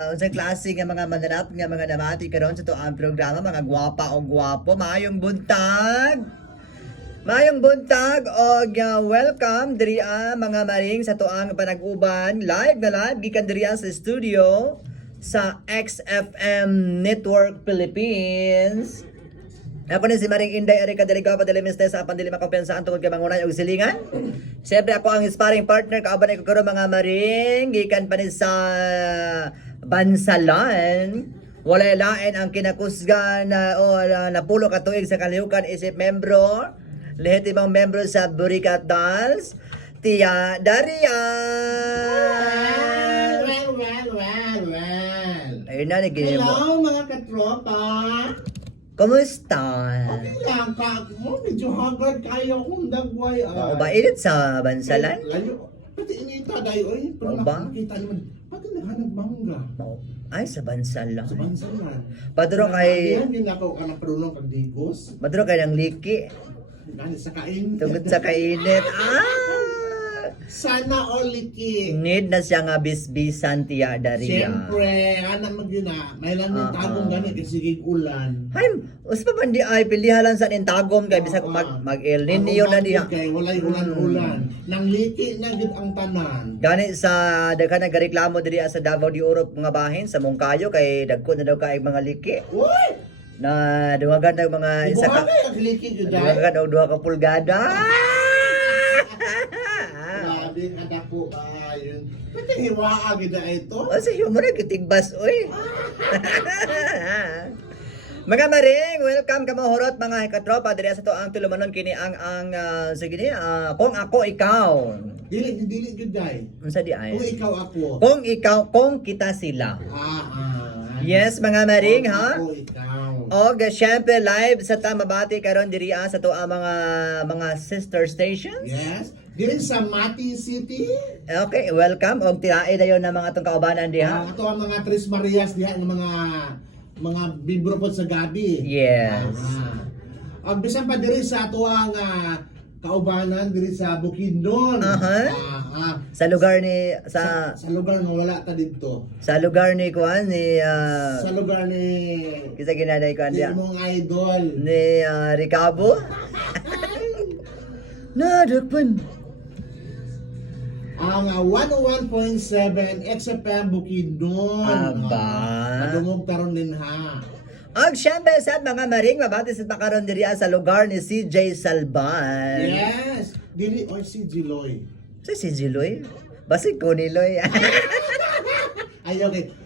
Sa klase nga mga mananap nga mga namati karon sa tuang programa mga gwapa o gwapo maayong buntag. Mayong buntag o welcome diri mga maring sa tuang panag-uban live gikan diri sa studio sa XFM Network Philippines. Ako ni si Maring Inday Erika Deliga Padalimiste sa pandili makumpiyansa ang tungod kay mangunay og silingan. Siyempre ako ang sparring partner kauban ko karon mga maring gikan pa ni sa Bansalan. Walay lain ang kinakusgan na napulo ka tuig sa kalihukan isip membro. Lahat ibang membro sa Burikat Dolls. Tia Daria. Well. Ayun na naging mo. Hello mga katropa. Kumusta? Okay lang ka. Medyo haggard kayo kung dagway. Oo ba? Init sa Bansalan? Layo. Pati inita dayo. Pero Oo ba? nakikita naman. Pati naghanag bangga. Ay, sa Bansalan. Sa bansalan. Padro kay... Yan ginakaw ka ng prunong kagdigos. Madro kay ng liki. Ganit sa kain. Tungod sa kainit. Sana all liki. Need na siya nga bisbisan Tia Daria. Siyempre, anak magina. May lang yung tagong ganit kasi sigig ulan. Hay, uspa pa di ay pilihalan sa intagom kay bisag mag El Nino na diha. Kay walay ulan-ulan. Nang liki na gid ang tanan. Gani sa daghan nagareklamo diri sa Davao de Oro mga bahin sa Mungkayo kay dagko na daw kay mga liki. Uy! Na duwagan ng mga isa ka. Buhangay ang liki jud dai. Duwagan og duha ka pulgada. Grabe kada po yun. Pati hiwaa gid ito. O sa humor kitigbas oy. Mga maring, welcome ka mahurot mga katropa diri sa to ang tulumanon kini ang sige ni kung ako ikaw. Dili gud dai. Unsa di ay? Kung ikaw ako. Kung kita sila. Yes mga maring ha. Ako ikaw. Og syempre live sa Tamabati karon diri sa to ang mga sister stations. Yes. Dili sa Mati City. Okay, welcome og tilaay dayon na mga tong kaubanan diha. Ato ang mga Tres Marias diha ng mga bibro po sa gabi. Yes. Ang bisan pa diri sa ato ang kaubanan diri sa Bukidnon. Sa lugar ni Sa lugar nga wala ta dito. sa lugar ni kuan ni Sa lugar ni kisa ginaday kuan ni diha mong idol. ni Ricabo. Nadagpan. Ang 101.7 XFM Bukidnon. Aba. Madungog taron din ha. Og syempre sa mga maring mabati sa pakaron diri sa lugar ni CJ Salban. Yes. Dili or si Jiloy. Si Jiloy. Basig ko ni Loy. Ay okay.